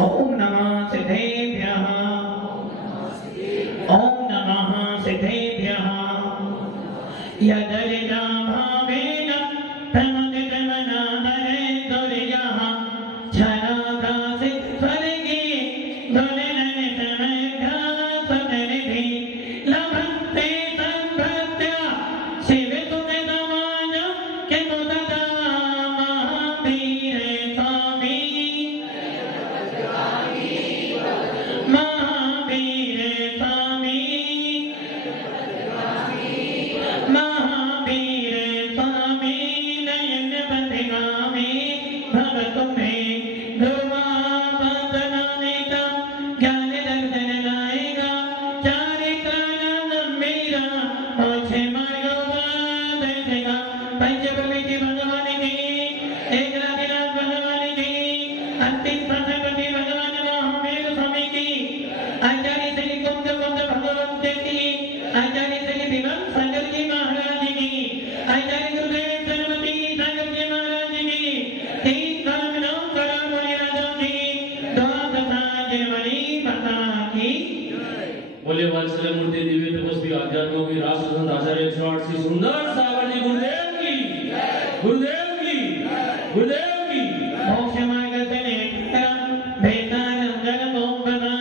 ओम नमः सिद्धेभ्यः ओम नमः सिद्धेभ्यः यदरिजा भावेन प्रमदितमनाहरे दुर्यः छनादासित स्वर्गे दुर्ललितमेघा सदनिधि लभन्ते संभृत्य शिवसुखदमानं किमुददा महावीर स्वामी महावीर स्वामी महावीर स्वामी नयन बधिगामी भवतु मे ध्रुवा बदनानेता ज्ञान दर्शन लाएगा चारित्रानंद मेरा मुझे मार्गोपदेशेगा पंचप्रविधि भगवान की एकनाथ भगवान की अंतिम प्रसंगति भगवान महावीर स्वामी की आचार्य श्री कुंद भगवंत की आचार्य श्री विमल सागर जी महाराज की आचार्य गुरुदेव सरस्वती सागर जी महाराज की तीन कलम करामणि राजा की द्वादशा जनवरी माता की बोले वात्सल्य मूर्ति दिव्य तपस्वी आध्यात्मों की राष्ट्र संत आचार्य 108 श्री सुंदर सागर जी गुरुदेव की गुरुदेव की गुरुदेव की मोक्ष मार्ग से नेत्रं भेदानं जगदोपदा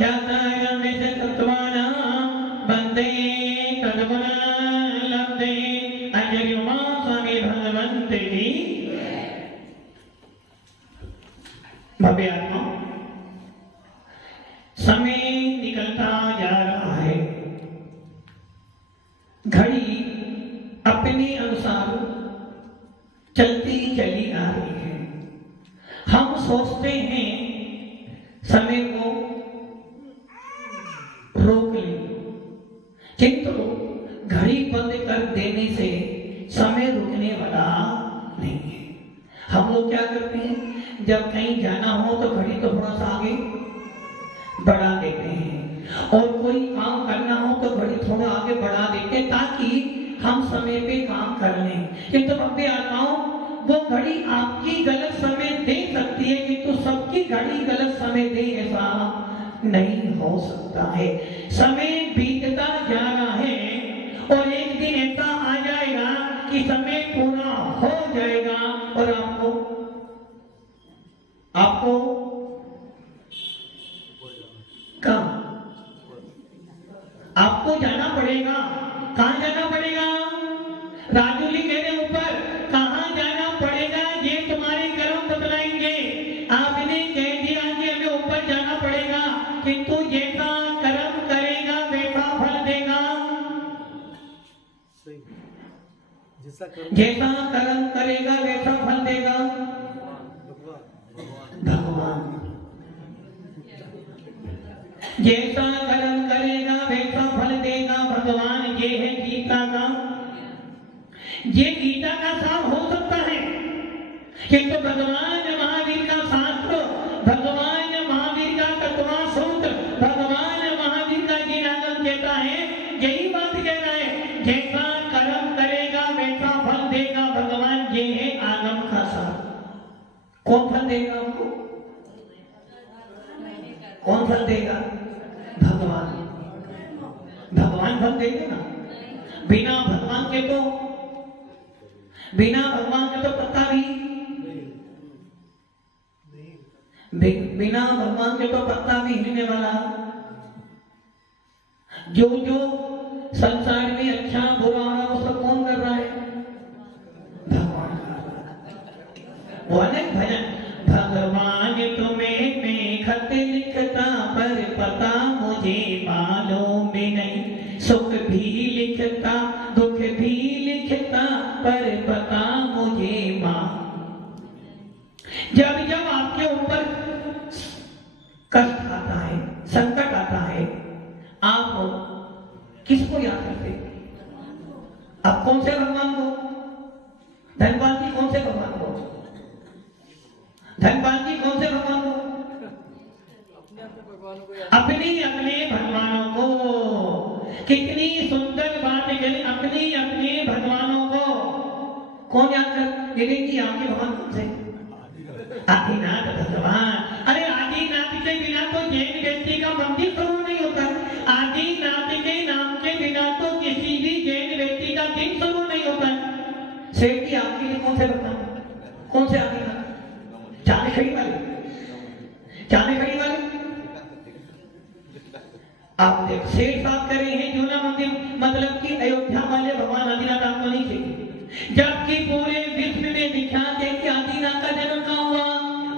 जातारं विशतत्वानां वन्दे तद्गुणालब्धे आचार्य उमा स्वामी भगवंत की भव्य आत्मा। समय निकलता जा रहा है, घड़ी अपने अनुसार चलती चली आ रही है। हम सोचते हैं समय को रोक लें, किंतु घड़ी बंद कर देने से समय रुकने वाला नहीं है। हम लोग क्या करते हैं, जब कहीं जाना हो तो घड़ी तो थोड़ा सा आगे बढ़ा देते हैं, और कोई काम करना हो तो घड़ी थोड़ा आगे बढ़ा देते हैं ताकि हम समय पे काम कर लें। किंतु भव्य आत्माओं, वो घड़ी आपकी गलत समय दे सकती है, किंतु सबकी घड़ी गलत समय दे ऐसा नहीं हो सकता है। समय बीतता जा रहा है और एक दिन ऐसा आ जाएगा कि समय पूरा हो जाएगा और आपको कहाँ आपको जाना पड़ेगा। कहाँ जाना पड़ेगा? राजू जी मेरे ऊपर कहाँ जाना पड़ेगा ये तुम्हारे कर्म बतलाएंगे। आपने कह दिया कि हमें ऊपर जाना पड़ेगा, किंतु जैसा कर्म करेगा वैसा फल देगा। जैसा कर्म करेगा वैसा फल देगा भगवान। जैसा कर्म करेगा वैसा फल देगा भगवान। ये है गीता का, ये गीता का सार हो सकता है, किंतु भगवान महावीर का शास्त्र, भगवान महावीर का तत्वा सूत्र, भगवान महावीर का जी आगम कहता है, यही बात कह रहा है, जैसा कर्म करेगा वैसा फल देगा भगवान। ये है आगम का सार। कौन फल देगा हमको? कौन फल देगा? भगवान। भगवान फल देंगे ना। बिना भगवान के तो पत्ता भी, बिना भगवान के तो पत्ता भी हिलने वाला। जो जो संसार में अच्छा बुरा हो रहा है वो सब कौन कर रहा है? भगवान। वो अनेक भजन, भगवान तुम्हें में खत लिखता पर पता मुझे मालूम नहीं, सुख भी लिखता दुख भी लिखता पर पता मुझे मां। जब जब आपके ऊपर कष्ट आता है, संकट आता है, आप किसको याद करते? आप कौन से भगवान को? धनपाल जी कौन से भगवान को? धनपाल जी कौन से भगवान को? अपने अपने भगवानों को। कितनी सुंदर बात है, अपने अपने भगवानों को कौन याद कर? जी आपके भगवान कौन से? आदिनाथ भगवान। अरे आदिनाथ खड़ी वाले, चांदी खड़ी वाले। आप देखो सेठ साहब कर रहे हैं जूना मंदिर, मतलब कि अयोध्या वाले भगवान आदिनाथ आपको नहीं चाहिए, जबकि पूरे विश्व में विख्यात है कि आदिनाथ का जन्म कहाँ हुआ,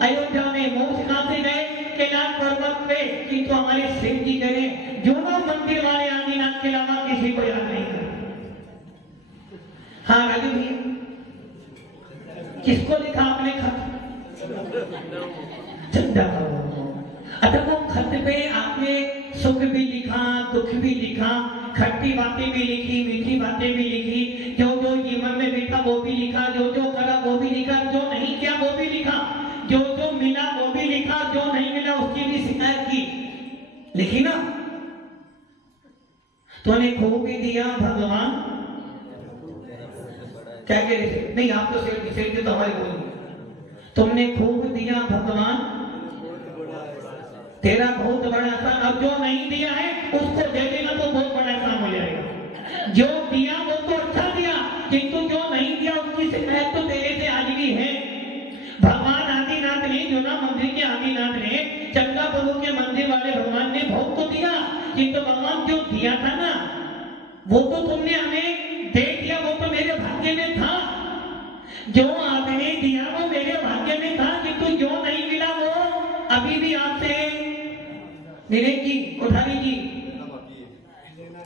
अयोध्या में। मोक्ष कहाँ से गए, कैलाश पर्वत पे। किंतु हमारे सिंह जी करें जूना मंदिर वाले आदिनाथ के अलावा किसी को याद नहीं कर। हाँ राजू भैया, किसको लिखा आपने खत? चंदा। अच्छा वो खत पे आपने सुख भी लिखा, दुख भी लिखा, खट्टी बातें भी लिखी, मीठी बातें भी लिखी, जो जो जीवन में बीता वो भी लिखा, जो जो करा वो भी लिखा, जो नहीं किया वो भी लिखा, जो जो मिला वो भी लिखा, जो नहीं मिला उसकी भी शिकायत की, लिखी ना? तूने खूब भी दिया भगवान, क्या कह रहे थे? नहीं आप तो सिर्फ तो हमारे बोल, तुमने खूब दिया भगवान, तेरा बहुत बड़ा एहसान, अब जो नहीं दिया है उसको दे देना तो बहुत बड़ा एहसान हो जाएगा। जो दिया वो तो अच्छा दिया, किंतु जो नहीं दिया उसकी शिकायत तो तेरे से आज भी है। भगवान आदिनाथ ने, जूना मंदिर के आदिनाथ ने, चंदा प्रभु के मंदिर वाले भगवान ने बहुत तो दिया, किंतु भगवान जो दिया था ना वो तो तुमने हमें दे दिया, वो तो मेरे भाग्य में था। जो आपने दिया वो मेरे भाग्य में था, किंतु जो नहीं मिला वो अभी भी आपसे विवेक जी, कोठारी जी,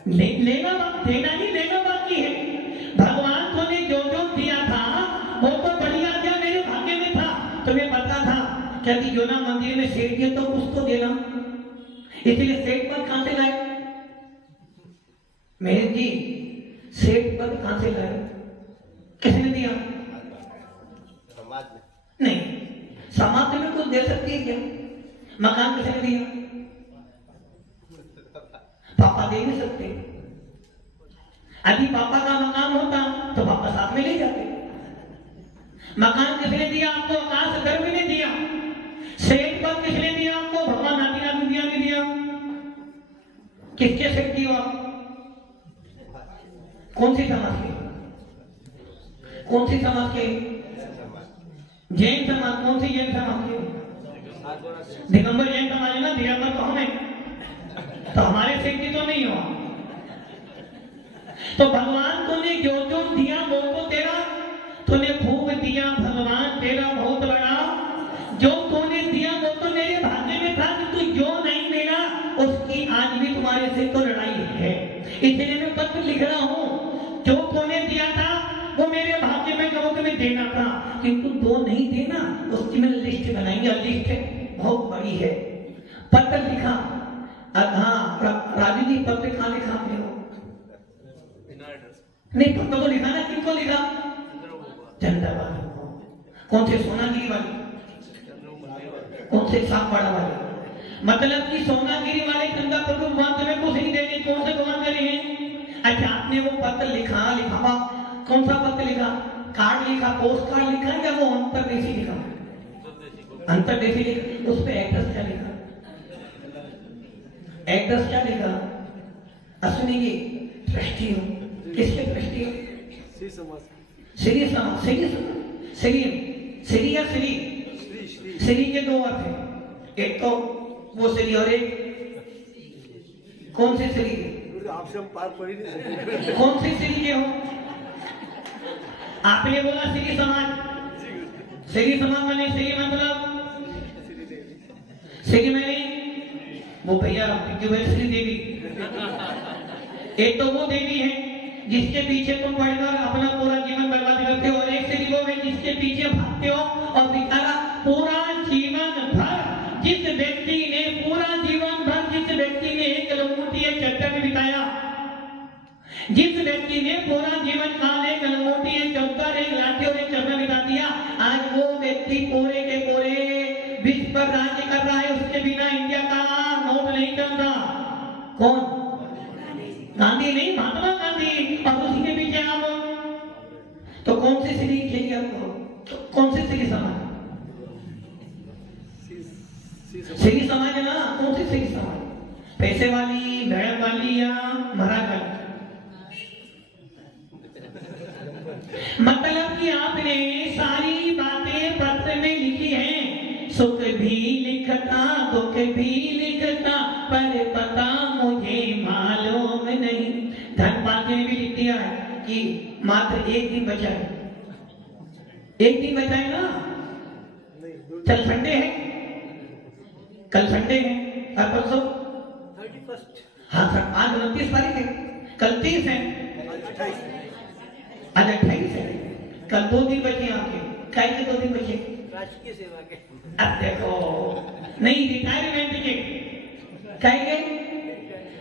लेना देना ही लेना बाकी है। भगवान को ने जो जो दिया था वो तो बढ़िया दिया, मेरे भाग्य में था। तुम्हें पता था क्या कि जूना मंदिर में सेठ दिया तो कुछ तो देना, इसलिए सेठ पद कहां से लाए? मेरे जी सेठ पद कहां से लाए? किसने दिया? समाज में। नहीं, समाज में कुछ दे सकती है क्या? मकान किसने दिया? पापा दे नहीं सकते। अभी पापा का मकान होता तो पापा साथ में ले जाते। मकान किसने दिया आपको? आकाश गर्भ ने दिया। सेठ पद किसने दिया आपको? भगवान आदिनाथ ने दिया। किसके सेठ दिया आप? कौन सी समाज के? कौन सी समाज के? जैन समाज। कौन सी जैन समाज के? दिगंबर जैन समाज है ना, दिगंबर तो हमें, तो हमारे सेठ तो नहीं हो। तो भगवान तूने जो जो दिया वो तो तेरा, तूने खूब दिया भगवान, तेरा बहुत बड़ा, जो तूने दिया वो तो मेरे भाग्य में था, किंतु जो नहीं मिला उसकी आज भी तुम्हारे से तो लड़ाई है। इसलिए मैं पत्र लिख रहा हूं, जो तूने दिया था वो मेरे भाग्य में कहो तुम्हें देना था, किंतु दो नहीं देना, उसकी मैंने लिस्ट बनाएंगे। लिस्ट बहुत बड़ी है। पत्र लिखा। हाँ राजू जी, पत्र कहाँ लिखा आपने? नहीं, पत्र तो लिखा ना, किनको लिखा? चंदा वाले। कौन से? सोनागिरी वाले। कौन से? सागवाड़ा वाले। मतलब कि सोनागिरी वाले चंदा प्रभु भगवान तुम्हें कुछ नहीं देंगे। कौन से भगवान दे रहे हैं? अच्छा आपने वो पत्र लिखा, लिखा कौन सा पत्र लिखा? कार्ड लिखा, पोस्ट कार्ड लिखा या वो अंतरदेशी लिखा? अंतरदेशी लिखा। उस पे एड्रेस क्या लिखा? एड्रेस क्या लिखा? अश्विनी जी ट्रस्टी हो। किसके ट्रस्टी हो? श्री समाज। श्री समाज। श्री या श्री? श्री के दो अर्थ है, एक तो वो श्री और एक कौन से श्री? आपसे हम पार पड़ ही नहीं सकते। कौन से श्री के हो? आपने बोला श्री समाज। श्री समाज माने श्री मतलब श्री मैंने वो भैया श्री देवी। एक तो वो देवी है जिसके पीछे तुम पढ़कर अपना पूरा जीवन बर्बाद करते हो, और एक श्री वो है जिसके पीछे भागते हो और बेचारा पूरा जीवन भर जिस व्यक्ति ने पूरा जीवन भर जिस व्यक्ति ने एक लंगोटी एक चक्कर में बिताया, जिस व्यक्ति ने पूरा जीवन काल एक लंगोटी एक चक्कर एक लाठी और एक चक्कर बिता दिया, आज वो व्यक्ति पूरे के पूरे विश्व पर राज्य कर रहा है। उसके बिना इंडिया का नोट नहीं चलता। कौन? गांधी नहीं, महात्मा गांधी। और उसी के पीछे आप तो कौन सी श्री चाहिए आपको? तो कौन सी श्री समाज? श्री समाज है ना? कौन सी श्री समाज? पैसे वाली, भैरव वाली या महाराज वाली? मतलब कि आपने सारी बातें पत्र में लिखी हैं, सुख भी लिखता दुख भी लिखता पर पता मुझे मालूम नहीं। धनपाल जी ने भी लिख दिया है कि मात्र एक दिन बचा है, एक दिन बचा है ना। कल संडे है, कल संडे है और परसों 31। हाँ सर, आज 29 तारीख है, कल 30 है, आज 28 है, कल 2 दिन बचे आपके। काय के 2 दिन बचे? राजकीय सेवा के। अब देखो, नहीं रिटायरमेंट के, काय के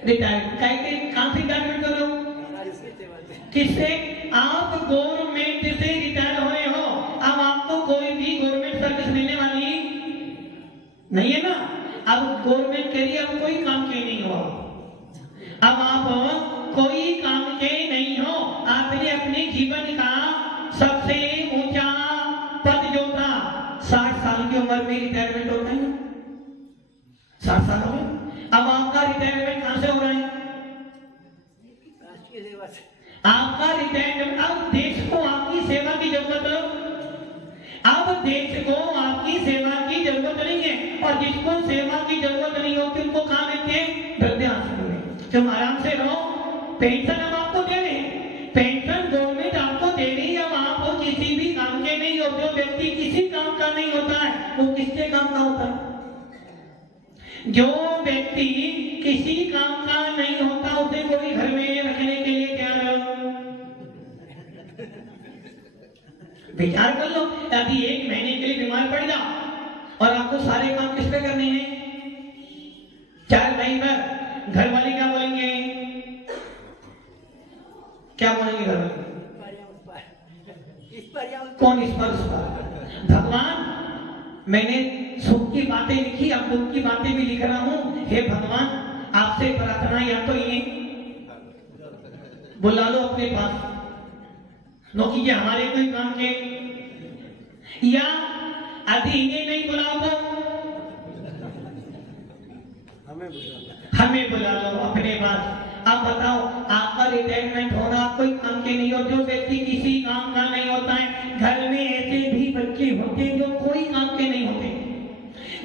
रिटायरमेंट, काय के कहां से रिटायरमेंट कर रहे हो? राजकीय सेवा से। किससे? आप गवर्नमेंट से रिटायर हुए हो। अब आपको कोई भी गवर्नमेंट सर्विस मिलने वाली नहीं है ना। अब गवर्नमेंट के लिए अब कोई काम के नहीं हो, अब आप कोई काम के नहीं हो। आपने अपने जीवन का सबसे ऊंचा पद जो था 60 साल की उम्र में रिटायरमेंट होता है ना, 60 साल हो गए। अब आपका रिटायरमेंट कहां से हो रहा है? राजकीय सेवा से। आपका रिटायरमेंट, अब देश को आपकी सेवा की जरूरत है, अब देश को आपकी सेवा की जरूरत नहीं है। और जिसको सेवा की जरूरत नहीं होती उनको कहां देते हैं? वृद्धाश्रम में। तुम आराम से रहो, पेंशन हम आपको दे रहे हैं, पेंशन गवर्नमेंट आपको दे रही है। अब आप किसी भी काम के नहीं होते हो, व्यक्ति किसी काम का नहीं होता है, वो किसके काम का होता है? जो व्यक्ति किसी काम का नहीं होता उसे कोई घर में रखने के लिए तैयार है? विचार कर लो, यदि 1 महीने के लिए बीमार पड़ जाओ और आपको सारे काम किस पे करने हैं? 4 महीने पर घर वाले क्या बोलेंगे? क्या बोलेंगे घर वाले? कौन इस पर उस पर? भगवान, मैंने सुख की बातें लिखी, अब दुख की बातें भी लिख रहा हूं। हे भगवान, आपसे प्रार्थना, या तो इन्हें बुला लो अपने पास, नो कीजिए हमारे कोई काम के, या यदि इन्हें नहीं बुलाओ तो हमें बुला लो अपने पास। अब बताओ, आपका रिटायरमेंट होना कोई काम के नहीं, और जो व्यक्ति किसी काम का नहीं होता है, घर में ऐसे भी बच्चे होते हैं जो कोई काम के नहीं होते,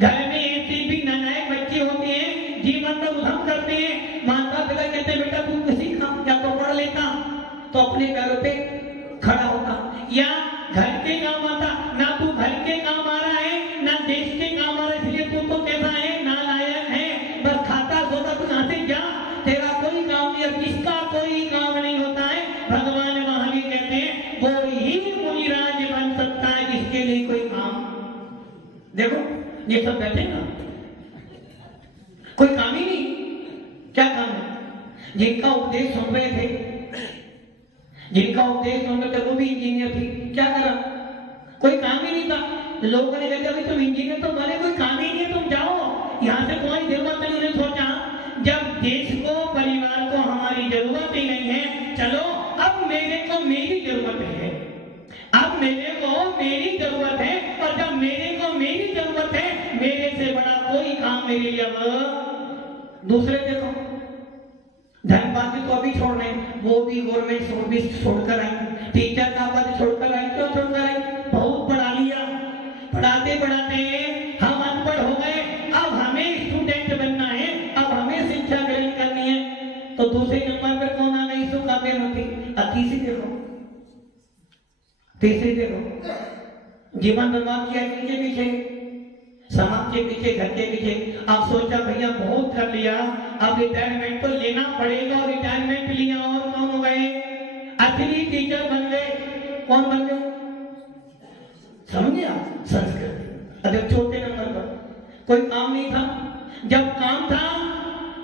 घर में ऐसे भी नालायक बच्चे होते हैं जीवन में उधम करते हैं। माता पिता कहते हैं बेटा तू किसी काम या तो पढ़ लेता तो अपने पैरों पे खड़ा होता, या घर के काम आता, ना तू घर के काम आ रहा है ना देश के काम आ रहा है, इसलिए तू तो कैसा है? नालायक है, बस खाता सोता, तू यहाँ से जा, तेरा कोई काम नहीं। और जिसका कोई काम नहीं होता है, भगवान महावीर कहते हैं वो ही मुनिराज बन सकता है जिसके लिए कोई काम। देखो ये सब बैठे ना, कोई काम ही नहीं, क्या काम है? जिनका उपदेश सुन रहे थे, जिनका उपदेश सुन रहे थे वो भी इंजीनियर थे, क्या करा? कोई काम ही नहीं था। लोगों ने कहा तुम इंजीनियर तो बने, कोई काम ही नहीं है, तुम जाओ यहाँ से, कोई जरूरत नहीं। उन्होंने सोचा जब देश को परिवार को हमारी जरूरत ही नहीं है, चलो अब मेरे को मेरी जरूरत है, अब मेरे को मेरी जरूरत है, और जब मेरे को मेरी जरूरत है, मेरे से बड़ा कोई काम मेरे लिए अब दूसरे। देखो धनपाल जी तो अभी छोड़ रहे हैं, वो भी गवर्नमेंट सर्विस छोड़कर आई, टीचर का पद छोड़कर आई। क्यों छोड़कर आई? बहुत पढ़ा लिया, पढ़ाते पढ़ाते हम अनपढ़ हो गए, अब हमें स्टूडेंट बनना है, अब हमें शिक्षा ग्रहण करनी है। तो दूसरे नंबर पर कौन आ गई? सुखा बेमती। अब तीसरी देखो, तीसरी देखो, जीवन बर्बाद किया किसके पीछे? समाज के पीछे, घर के पीछे। अब सोचा भैया बहुत कर लिया, अब रिटायरमेंट तो लेना पड़ेगा, और रिटायरमेंट लिया और कौन हो गए? असली टीचर बन गए। कौन बन गए? समझे आप? संस्कृत। अगर चौथे नंबर पर कोई काम नहीं था, जब काम था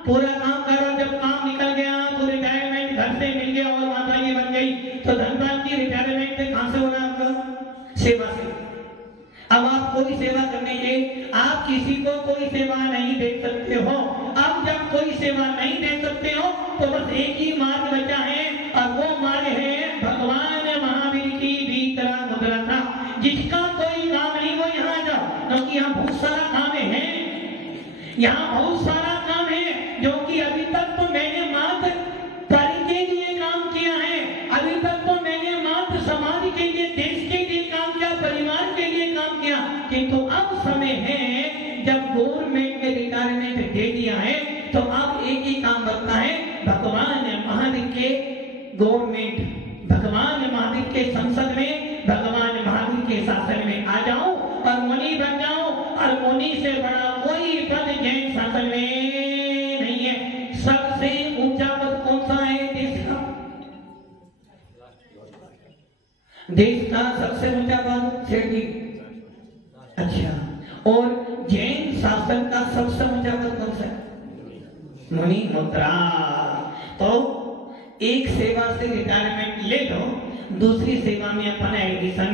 पूरा काम करो, जब काम निकल गया तो रिटायरमेंट घर से मिल गया और माता जी बन गई। तो धनपाल की रिटायरमेंट कहां से हो रहा है आपका? सेवा से। अब आप कोई सेवा करने के, आप किसी को कोई सेवा नहीं दे सकते हो। अब जब कोई सेवा नहीं दे सकते हो तो बस एक ही मार्ग बचा है, और वो मार्ग है भगवान महावीर की भीतरा मुद्रा था। जिसका कोई काम नहीं वो यहाँ जाओ, क्योंकि यहाँ बहुत सारा काम है, यहाँ बहुत सारा काम है जो कि अभी तक तो मैंने मात्र परि के लिए काम किया है, अभी तक तो मैंने मात्र समाज के लिए, देश के लिए काम किया, परिवार के लिए काम किया, किंतु अब समय है जब गवर्नमेंट ने रिटायरमेंट दे दिया है, तो अब एक ही काम करता है, भगवान महावीर के गवर्नमेंट, भगवान महावीर के संसद में, भगवान महावीर के शासन में आ जाओ और मुनि बन जाओ, और मुनि से बड़ा कोई पद जैन शासन में नहीं है। सबसे ऊंचा पद कौन सा है देश का? देश का सबसे ऊंचा पद सेठ जी। अच्छा, और जैन शासन का सबसे ऊंचा पद कौन सा है? मुनि मुद्रा। तो एक सेवा से रिटायरमेंट ले लो, दूसरी सेवा में अपना एडमिशन।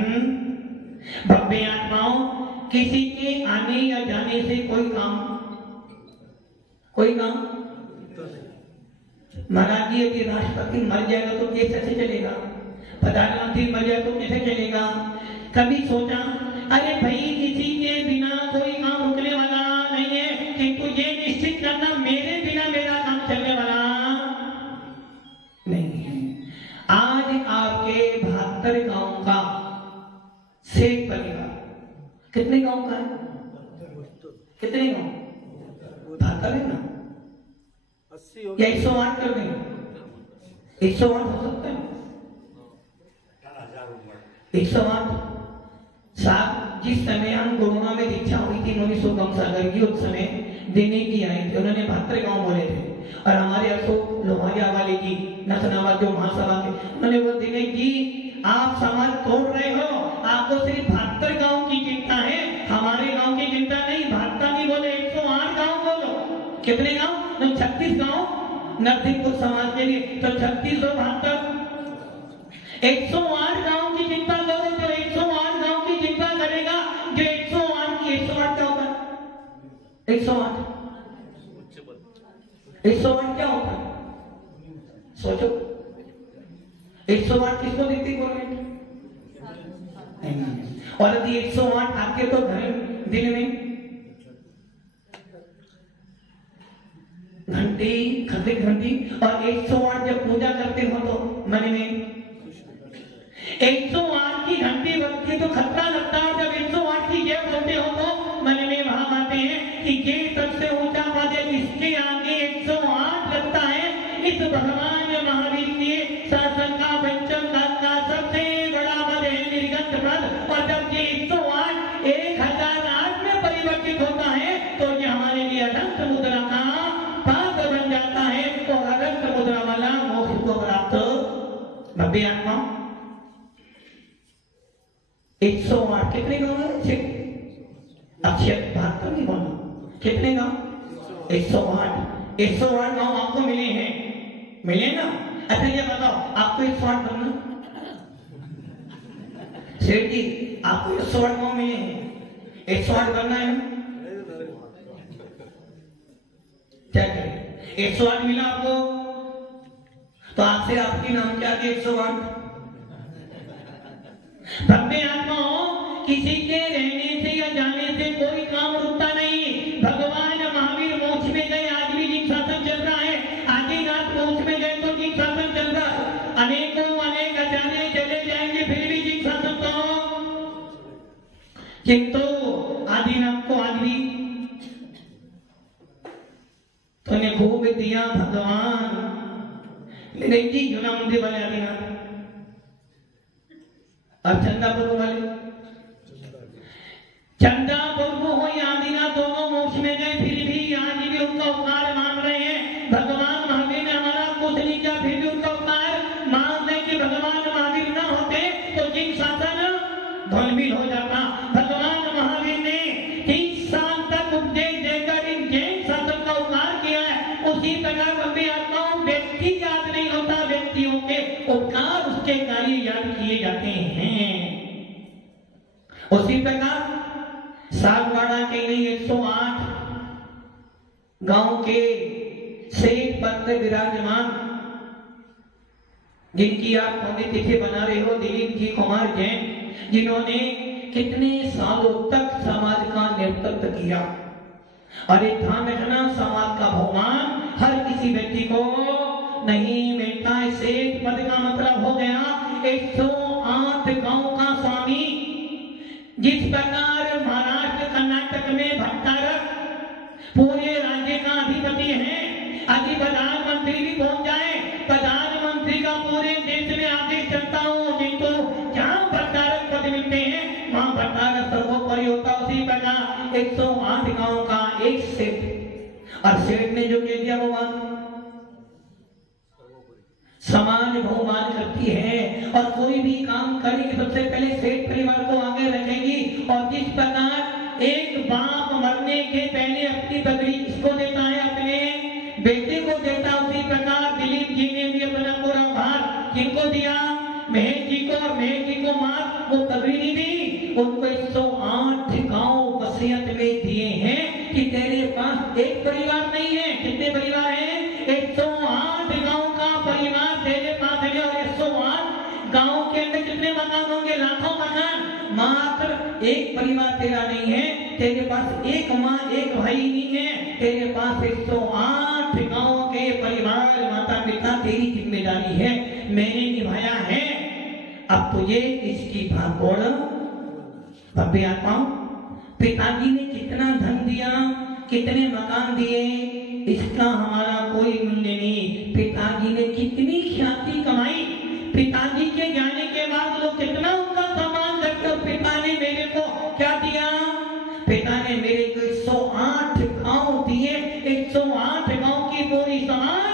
भव्य आत्माओं, किसी के आने या जाने से कोई काम महाराज जी, यदि राष्ट्रपति मर जाएगा तो देश कैसे चलेगा? प्रधानमंत्री मर जाए तो कैसे चलेगा? कभी सोचा अरे भाई किसी के बिना कोई काम रुकने वाला नहीं है, किंतु ये निश्चित करना मेरे बिना मेरा काम चलने वाला नहीं है। आज आपके 72 गांव का सेठ बनेगा। कितने गांव का है? कितने गांव? 72 है ना? 80 हो या 108 कर दें? 108 हो सकता है? 108 साहब, जिस समय हम कोरोना में दीक्षा हुई थी 1900 सागर की, उस समय देने की आई थी, उन्होंने 72 गांव बोले थे। और हमारे अशोक लोहारिया वाले की नसनाबाद जो महासभा के, उन्होंने वो देने की, आप समाज तोड़ रहे हो, आपको सिर्फ 72 गांव की चिंता है, हमारे गांव की चिंता नहीं। 72 नहीं बोले, 108 गांव बोलो। कितने गांव? तो 36 गांव नरसिंहपुर समाज के लिए, तो 36 और 72, 108 गांव की चिंता करो। जो 108 गांव की चिंता करेगा, जो 108 की 108 क्या होता है? 108 क्या होता है? सोचो, 108 किसको देती गवर्नमेंट? और यदि 108 आते तो दिन में घंटी, और 108 जब पूजा करते हो तो मन में 108 की घंटी बजती तो खतरा लगता है। जब 108 की जय बोलते हो तो मन में भाव आते हैं कि ये सबसे ऊंचा पद है, इसके आगे 108 लगता है। इस भगवान महावीर के शासन का पंचम काल का सबसे बड़ा पद है निर्गत पद। और जब ये 108 1008 में परिवर्तित होता है तो ये हमारे लिए अनंत मुद्रा का पात्र बन जाता है। तो अनंत मुद्रा वाला मोक्ष को प्राप्त। भव्य आत्मा 108 कितने गांव है? अक्षय 72 नहीं बोलना। कितने गांव? 108। 108 गांव आपको मिले ना? अच्छा ये बताओ, आपको 108 बनना? सेठ जी, आपको 108 गांव मिले हैं, 108 बनना है ना? क्या करें? 108 मिला आपको, तो आपसे आपकी नाम क्या थी? 108। भव्य आत्माओं, किसी के रहने से या जाने से कोई काम रुकता नहीं। भगवान महावीर मोक्ष में गए, आज भी जिन शासन चल रहा है। आदिनाथ मोक्ष में गए तो जिन शासन चल रहा है। अनेकों अनेक अचानक चले जाएंगे, फिर भी जिन शासन तो, किंतु आदिनाथ को आज भी तूने खूब दिया भगवान। लेकिन जी जुना मंदिर वाले आदिनाथ और चंदापुर वाले, चंदापुर को हो या आदिनाथ, दोनों मोक्ष में गए, फिर भी आज भी उनका उपकार मान रहे हैं। भगवान महावीर ने हमारा कुछ नहीं किया, फिर भी उनका उपकार मान रहे कि भगवान महावीर ना होते तो जिन शासन धूलमिल हो जाता। भगवान महावीर ने 30 साल तक उपदेश देकर इन जैन शासन का उपकार किया है। उसी प्रकार भव्य आत्माओं, व्यक्ति याद नहीं होता, व्यक्तियों के उपकार उसके कार्य याद किए जाते हैं। उसी प्रकार सागवाड़ा के लिए 108 गांव के सेठ पद विराजमान, जिनकी आप पुण्यतिथि बना रहे हो, दिलीप जी कुमार जैन, जिन्होंने कितने सालों तक समाज का नेतृत्व किया। और एक ध्यान रखना, समाज का बहुमान हर किसी व्यक्ति को नहीं मिलता है। सेठ पद का मतलब हो गया 108 गांव का स्वामी। जिस प्रकार महाराष्ट्र कर्नाटक में भट्टारक पूरे राज्य का अधिपति है, यदि प्रधानमंत्री भी पहुंच जाए, प्रधानमंत्री का पूरे देश में आदेश चलता हो, जिनको जहां भट्टारक पद मिलते हैं वहां भट्टारक सर्वोपरि होता। उसी प्रकार 108 गांव का एक सेठ, और सेठ ने जो कह दिया वो समाज बहुमान करती है, और कोई भी काम करेगी सबसे पहले सेठ परिवार को आगे रखेगी। और जिस प्रकार एक बाप मरने के पहले अपनी पगड़ी किसको देता है, अपने बेटे को देता, उसी प्रकार दिलीप जी ने भी अपना पूरा भार किनको दिया, महेश जी को। और महेश जी को मार वो पगड़ी नहीं दी, उनको 108 गांव वसीयत में दिए हैं कि तेरे पास एक परिवार नहीं है। कितने परिवार हैं? 108 गांव का परिवार तेरे पास है। और 108 गांव के अंदर कितने मकान होंगे? लाखों मकान। मात्र एक परिवार तेरा नहीं है, तेरे पास एक माँ एक भाई नहीं है, तेरे पास 108 गांव के परिवार माता पिता तेरी जिम्मेदारी है, मैंने निभाया है। अब तुझे इसकी भागोड़ भव्य आत्माओं, पिताजी ने कितना धन दिया, कितने मकान दिए, इसका हमारा कोई मूल्य नहीं। पिताजी ने कितनी ख्याति कमाई, पिताजी के जाने के बाद लोग कितना उनका सम्मान करते। पिता ने मेरे को क्या दिया? पिता ने मेरे को 108 गांव दिए, 108 गांव की पूरी समाज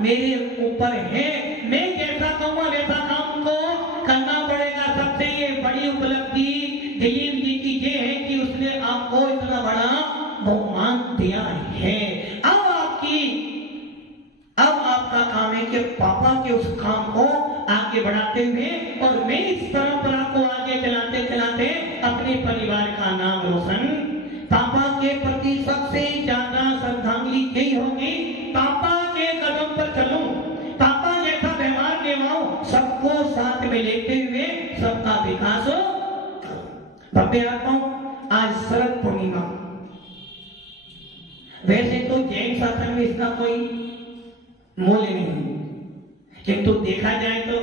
मेरे ऊपर है। मैं जैसा कहूँगा वैसा काम को करना पड़ेगा। सबसे ये बड़ी उपलब्धि दिलीप जी की ये है कि उसने आपको इतना बड़ा बहुमान दिया है। अब आपका काम है कि पापा के उस काम को आगे बढ़ाते हुए और मैं इस परंपरा को आगे चलाते चलाते अपने परिवार का नाम रोशन, पापा के प्रति सबसे ज्यादा श्रद्धांजलि यही होगी, पापा के कदम पर चलूं, पापा जैसा व्यवहार निभाऊं, सबको साथ में लेते हुए सबका विकास हो। भव्य आत्माओं, आज शरद पूर्णिमा, वैसे तो जैन शास्त्र में इसका कोई मूल्य नहीं, किंतु देखा जाए तो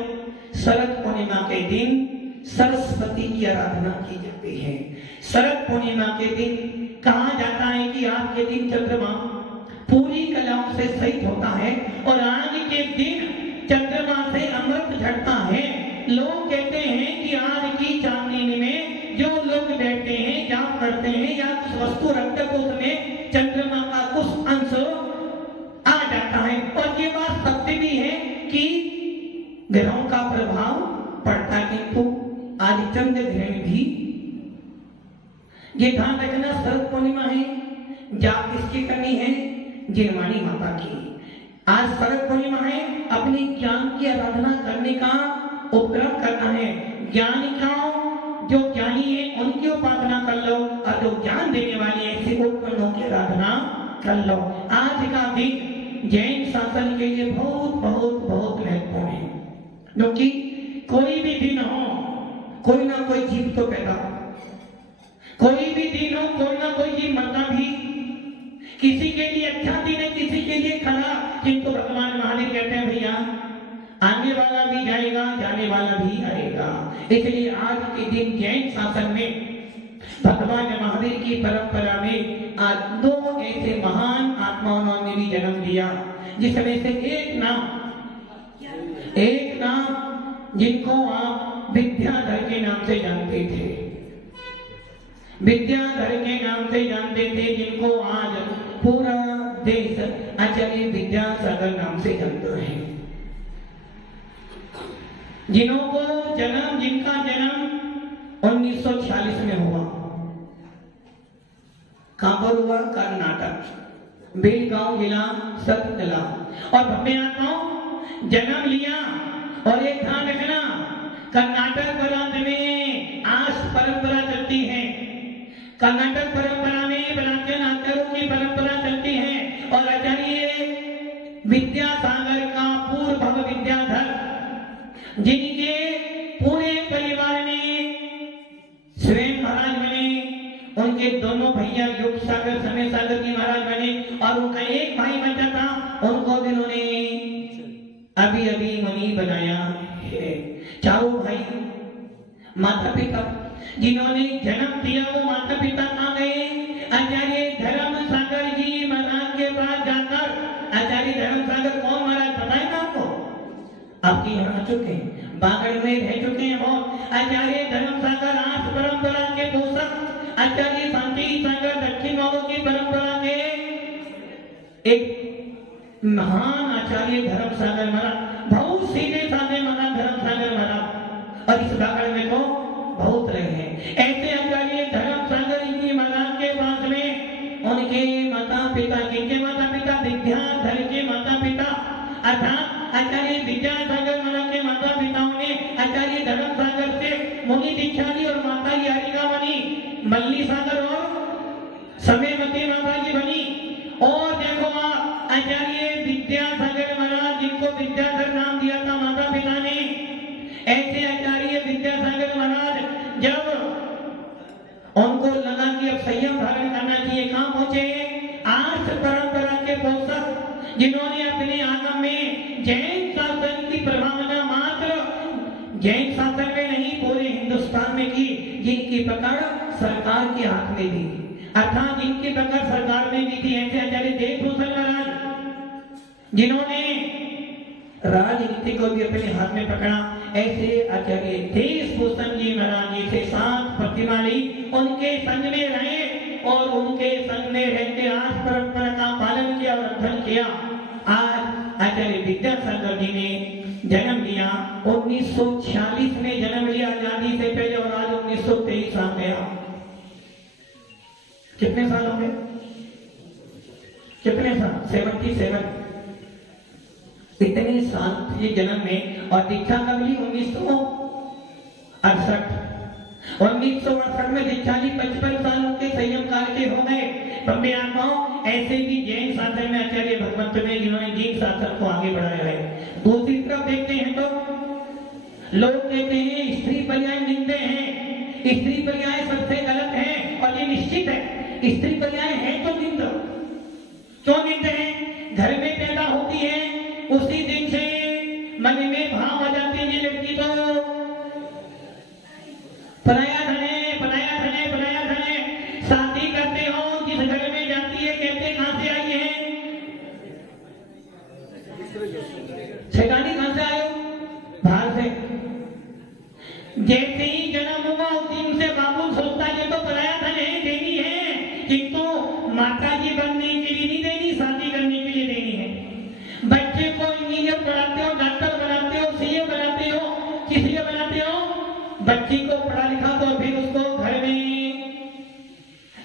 शरद पूर्णिमा के दिन सरस्वती की आराधना की जाती है। शरद पूर्णिमा के दिन कहा जाता है कि आज के दिन चंद्रमा पूरी कलाओं से सहित होता है और आज के दिन चंद्रमा से अमृत झड़ता है। लोग कहते हैं कि आज की चांदनी में जो लोग बैठते हैं, जाप करते हैं या कुछ वस्तु रखते हैं, उसमें चंद्रमा का कुछ अंश आ जाता है। और ये बात सत्य भी है कि ग्रहों का प्रभाव पड़ता है, किंतु आज चंद्र ग्रहण भी, ये ध्यान रखना, शरद पूर्णिमा है, जाप किसकी करनी है? जिनवाणी माता की। आज शरद पूर्णिमा है, अपने ज्ञान की आराधना करने का उपक्रम करना है। ज्ञानिकाओं, जो ज्ञानी है उनकी उपासना कर लो, और जो ज्ञान देने वाले ऐसे उपकरणों की आराधना कर लो। आज का दिन जैन शासन के लिए बहुत बहुत बहुत महत्वपूर्ण है, क्योंकि कोई भी दिन हो, कोई ना कोई जीव तो पैदा, कोई भी दिन हो, कोई ना कोई जीव मरना भी, किसी के लिए अच्छा दिन है, किसी के लिए खराब। किंतु भगवान महावीर कहते हैं भैया, आने वाला भी जाएगा, जाने वाला भी आएगा। इसलिए आज के दिन जैन शासन में भगवान महावीर की परंपरा में आज दो ऐसे महान आत्माओं ने भी जन्म दिया, जिसमें से एक नाम जिनको आप विद्याधर के नाम से जानते थे, विद्याधर के नाम से जानते थे, जिनको आज पूरा देश आचार्य विद्यासागर नाम से जानता है, जिनका जन्म 1946 में हुआ। कहां पर हुआ? कर्नाटक, बेलगांव जिला, सततला। और भव्य आत्माओं, जन्म लिया। और एक ध्यान रखना, कर्नाटक प्रांत में आज परंपरा चलती है, कर्नाटक परंपरा में प्राचीन आचार्यों की परंपरा चलती है। और आचार्य विद्यासागर का पूर्व विद्याधर, जिनके पूरे परिवार में स्वयं महाराज बने, उनके दोनों भैया युग सागर, समय सागर जी महाराज बने, और उनका एक भाई बचा था, उनको भी उन्होंने अभी अभी मुनि बनाया है। चारों भाई माता पिता जिन्होंने जन्म दिया वो माता पिता कहाँ गए? आचार्य धर्म सागर जी महाराज के पास जाकर, आचार्य धर्म सागर कौन महाराज पता है ना आपको? आपके यहाँ आ चुके हैं, बागड़ में रह चुके हैं बहुत। आचार्य धर्म सागर आठ परंपरा के पोषक, आचार्य शांति सागर दक्षिण वालों की परंपरा के एक महान आचार्य धर्म सागर महाराज, बहुत सीधे साधे महाराज धर्म सागर महाराज, और इस बागड़ में को बहुत रहे हैं। ऐसे आचार्य धर्म सागर जी महाराज के पास में उनके माता पिता, जिनके माता पिता विद्याधर के माता पिता अर्थात आचार्य विद्यासागर महाराज के माता पिताओं ने आचार्य धर्म सागर से मुनि दीक्षा ली और माता यारिका बनी, मल्ली सागर और समयवती माता जी बनी। और देखो आप आचार्य विद्यासागर महाराज जिनको विद्याधर नाम दिया था माता पिता ने, ऐसे आचार्य विद्यासागर महाराज जब उनको लगा कि अब संयम धारण करना चाहिए, कहां पहुंचे? आठ परंपरा के पोषक जिन्होंने अपने आगम में जैन शासन की प्रभावना मात्र जैन शासन में नहीं पूरे हिंदुस्तान में की, जिनकी पकड़ सरकार के हाथ में दी, अर्थात जिनकी पकड़ सरकार ने दी थी। ऐसे आचार्य देवभूषण महाराज जिन्होंने राजनीति को भी अपने हाथ में पकड़ा, ऐसे आचार्य देशभूषण जी महाराज जी से 7 प्रतिमा ली, उनके संग में रहे और उनके संग में रहते आठ परंपरा का पालन किया और अध्ययन किया। आज आचार्य विद्यासागर जी ने जन्म लिया 1946 में जन्म लिया, आजादी से पहले, और आज 1923 आ गया। कितने साल हो गए? कितने साल? 77। इतने साल थे जन्म में, और दीक्षा कब ली? 1968। 1968 में दीक्षा ली, 55 साल उनके संयम काल के हो गए। बंबे आत्माओं ऐसे भी जैन शासन में आचार्य भगवंत ने जिन्होंने जैन शासन को आगे बढ़ाया है। दूसरी तरफ देखते हैं तो लोग कहते हैं स्त्री पर्याय निंदे हैं, स्त्री पर्याय सबसे गलत है, और ये निश्चित है स्त्री पर्याय है तो निंद। क्यों निंदे हैं? घर में पैदा होती है, उसी दिन से मन में भाव आ जाते हैं, ये लड़की तो पराया धन है, पराया धन है, पराया धन है। शादी करते हो, जिस घर में जाती है कहते कहां से आई है? शैतानी कहां से आए हो? बाहर से। जैसे ही जन्म हुआ उस दिन से बाबू सोचता है ये तो पराया धन है, देनी है, किंतु माता जी बनने के लिए नहीं देनी, शादी करने के लिए देनी है। बच्चे को इंजीनियर बनाते हो, डॉक्टर बनाते हो, सीए बनाते हो, किस लिए बनाते हो? बच्ची को पढ़ा लिखा तो फिर उसको घर में,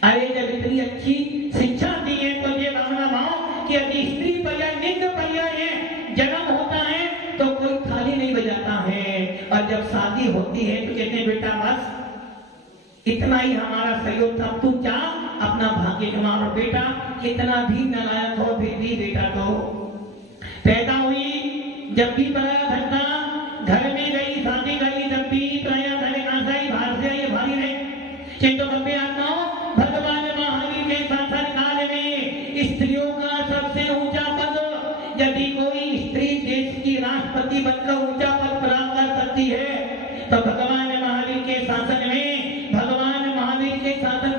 अरे जब इतनी अच्छी शिक्षा दी है तो ये भावना भाव कि यदि स्त्री पर्याय निंद पर्याय है, जन्म होता है तो कोई थाली नहीं बजाता है, और जब शादी होती है तो कहते हैं बेटा बस इतना ही हमारा सहयोग था, तू क्या अपना भाग्य कमा। और बेटा कितना भी नालायक हो फिर भी बेटा तो पैदा हुई, जब भी पराया धन था, घर में गई, शादी गई, जब भी पराया धन कहां से आई? बाहर से आई, भारी रहे। किंतु बंबे आत्माओं भगवान महावीर के शासन काल में स्त्रियों का सबसे ऊंचा पद, यदि कोई स्त्री देश की राष्ट्रपति बनकर ऊंचा पद प्राप्त कर सकती है तो भगवान महावीर के शासन में, भगवान महावीर के शासन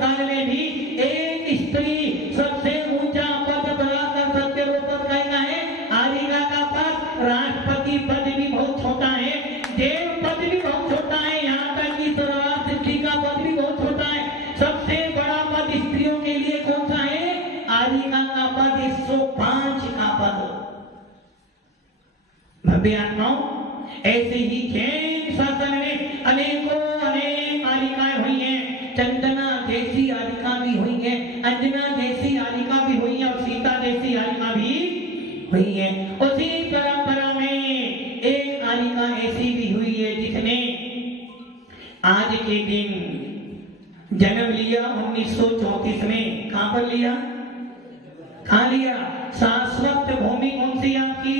काल में भी एक स्त्री सबसे ऊंचा पद प्राप्त कर सकते। वो पद कहना है आरिका का पद, राष्ट्रपति पद भी बहुत छोटा है, देव पद भी बहुत छोटा है, यहाँ तक कि सर्वश्रेष्ठी का पद भी बहुत छोटा है। सबसे बड़ा पद स्त्रियों के लिए कौन सा है? आरिका का पद, 105 का पद। भव्य आत्माओं ऐसे ही जैन शासन में अनेकों अनेक आरिकाएं हुई हैं। चंदना जैसी आरिका भी हुई है, अंजना जैसी आरिका भी हुई है, और सीता जैसी आरिका भी हुई है। उसी परंपरा में एक आरिका ऐसी भी हुई है जिसने आज के दिन जन्म लिया 1934 में। कहां पर लिया? कहां लिया? शाश्वत भूमि कौन सी आपकी?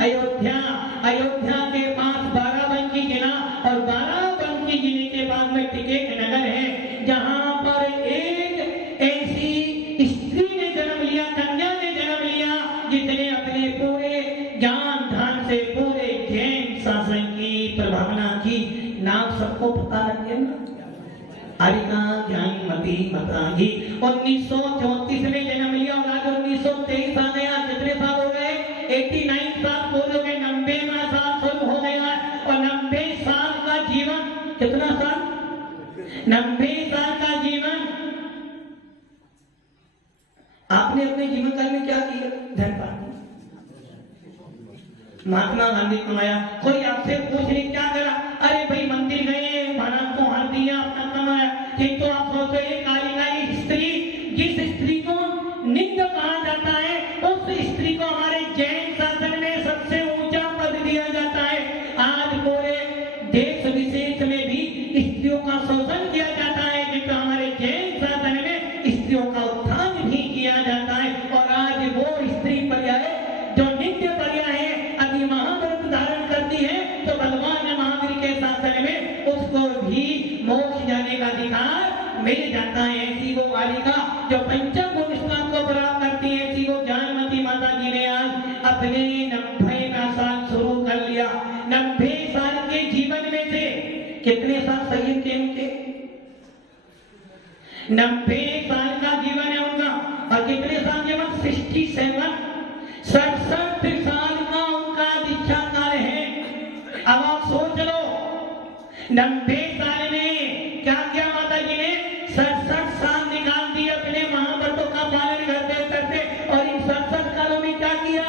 अयोध्या। अयोध्या के पास 12बंकी जिला, और 12बंकी जिले के बाद में टिकेत नगर है, जहां पर एक ऐसी स्त्री ने जन्म लिया, कन्या ने जन्म लिया, जिसने अपने पूरे ज्ञान ध्यान से पूरे जैन शासन की प्रभावना की। नाम सबको पता हरिका ज्ञानमती माता जी 1934 में जन्म लिया और आज 1923 आ गया। कितने साल हो गए? 89 साल पूरे हो गए। 90वां साल शुरू हो गया और 90 साल का जीवन, कितना साल? 90 साल का जीवन आपने अपने जीवन काल में क्या किया? धन्यवाद। महात्मा गांधी कमाया। कोई आपसे पूछ नहीं क्या करा? अरे भाई मंदिर गए, भारत को हार दिया, अपना कमाया। ठीक, तो आप सोचो एक स्त्री, जिस स्त्री को निंदा कहा जाता है, उस स्त्री को हमारे जैन शासन में सबसे ऊंचा पद दिया जाता है। आज पूरे देश विशेष में भी स्त्रियों का शोषण किया जाता है, जिसको हमारे जैन शासन में स्त्रियों का उत्थान भी किया जाता है। और आज वो स्त्री पर्याय जो नित्य पर्याय है, यदि महाव्रत धारण करती है तो भगवान महावीर के शासन में उसको भी मोक्ष जाने का अधिकार मिल जाता है। ऐसी वो बालिका जो पंचम स्नान को प्राप्त करती है, ऐसी वो ज्ञानमती माता जी ने आज अपने 90वां साल शुरू कर लिया। 90 साल के जीवन में से कितने साल संयम के उनके? 90 साल का जीवन है उनका। और कितने साल जीवन? 67 साल का उनका दीक्षा काल है। अब आप सोच लो 90 साल में क्या किया माता जी ने? 67 साल निकाल दिए अपने महाव्रतों का पालन करते करते। और इन 67 सालों में क्या किया?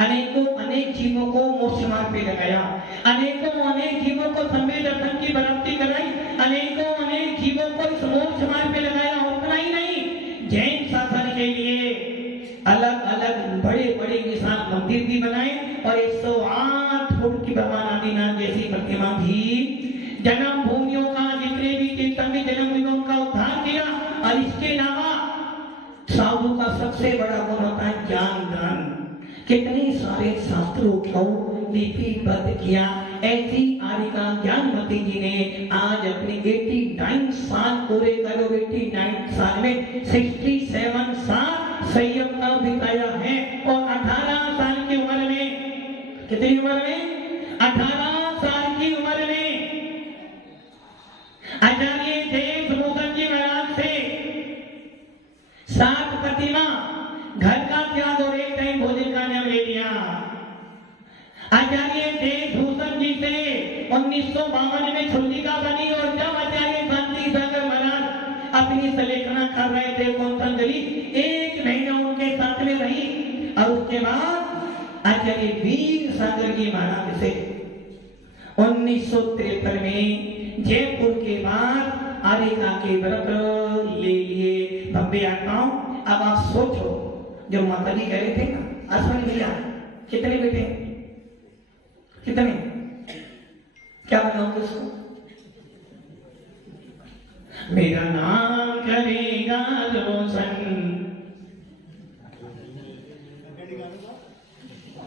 अनेक जीवों को मोक्ष मार्ग पे लगाया, अनेक जीवों को सम्य दर्शन की प्राप्ति कराई, अनेक जीवों को इस मोक्ष मार्ग पे लगाया। उतना ही नहीं, जैन शासन के लिए अलग अलग बड़े बड़े विशाल मंदिर भी बनाए और 108 फुट की भगवान आदिनाथ जैसी प्रतिमा भी, जन्म भूमियों का जितने भी तीर्थंकर जन्म भूमियों का उद्धार किया। और इसके अलावा साधु का सबसे बड़ा गुण होता है ज्ञान दान। कितने सारे शास्त्रों को लिपिबद्ध किया। ऐसी आरिका ज्ञानमती जी ने आज अपने 89 साल पूरे करो। 89 साल में 67 साल संयम का बिताया है। और 18 साल की उम्र में, कितनी उम्र में? 18 साल की उम्र में आचार्य देवभूषण जी महाराज से 7 प्रतिमा, घर का त्याग और एक टाइम भोजन का नियम ले लिया। आचार्य देवभूषण जी से 1952 में छुल्लिका बनी। और जब आचार्य शांति सागर महाराज अपनी सलेखना कर रहे थे, गौतमगली 1 महीना उनके साथ में रही। और उसके बाद आचार्य वीर सागर जी महाराज से 1953 में जयपुर के बाद आरिका के व्रत ले लिए भव्य आत्माओं। अब आप सोचो, जो माता जी कह रहे थे ना, अश्विनी भैया कितने बेटे? कितने? क्या बताओगे उसको? मेरा नाम करेगा रोशन।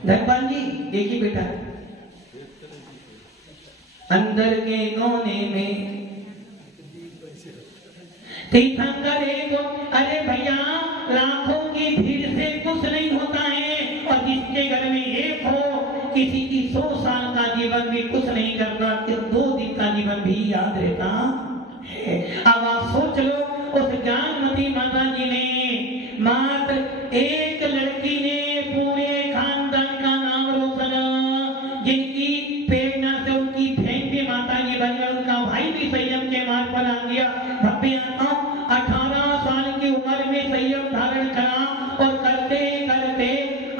धनपाल जी एक ही बेटा है। अंदर के कोने में तीर्थंकर एक, अरे भैया लाखों की भीड़ से कुछ नहीं होता है। और जिसके घर में एक हो, किसी की 100 साल का जीवन भी कुछ नहीं करता, 2 दिन का जीवन भी याद रहता है। अब आप सोच लो, उस ज्ञानमती माता जी ने मात्र एक लड़की ने पूरे खानदान का नाम रोशन, जिनकी प्रेरणा से उनकी बहन भी माता जी बन गई, उनका भाई भी संयम के मार्ग पर आ गया। भव्य 18 साल की उम्र में संयम धारण करा और करते करते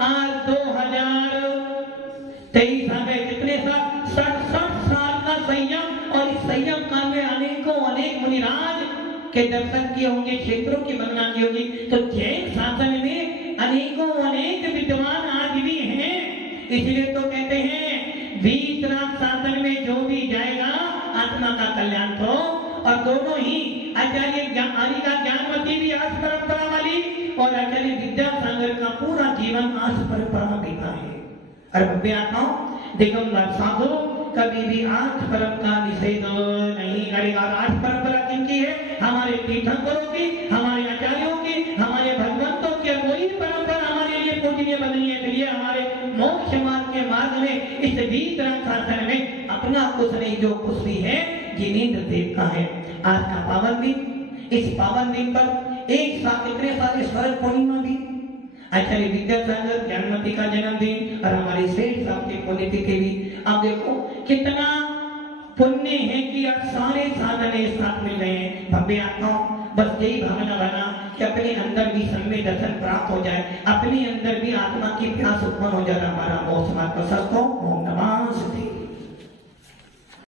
आज 2023 आ गए। कितने साल? 67 साल का संयम। और इस संयम काल में अनेक मुनिराज के दर्शन किए होंगे, क्षेत्रों की वंदना की होगी। तो जैन शासन में अनेक विद्वान आज भी हैं। इसलिए तो कहते हैं वीतराग शासन में जो भी जाएगा आत्मा का कल्याण करो। और दोनों ही आचार्य आरिका ज्ञानमती भी आर्ष परंपरा वाली और आचार्य विद्यासागर का पूरा जीवन आर्ष परंपरा बीता है। और भव्य आत्माओं, दिगंबर साधु कभी भी आर्ष परंपरा का निषेध नहीं करेगा। आर्ष परंपरा किनकी है? हमारे तीर्थंकरों की, हमारे आचार्यों की, हमारे भगवंतों की। वही परंपरा हमारे लिए पूजनीय बननी है। इसलिए हमारे मोक्ष मार्ग के मार्ग में इस वीतराग शासन में अपना कुछ नहीं, जो कुछ भी है जिनेंद्र देव का है। आज का पावन दिन, इस पावन दिन पर एक साथ इतने सारे स्वर्ण पूर्णिमा भी, आचार्य विद्यासागर ज्ञानमती का जन्मदिन और हमारे श्रेष्ठ साहब की पुण्यतिथि भी। आप देखो कितना पुण्य है कि आप सारे साधन एक साथ मिल रहे हैं। भव्य आत्माओं, बस यही भावना बना कि अपने अंदर भी सम्य दर्शन प्राप्त हो जाए, अपने अंदर भी आत्मा की प्यास उत्पन्न हो जाए, हमारा मोक्ष मार्ग प्रशस्त हो।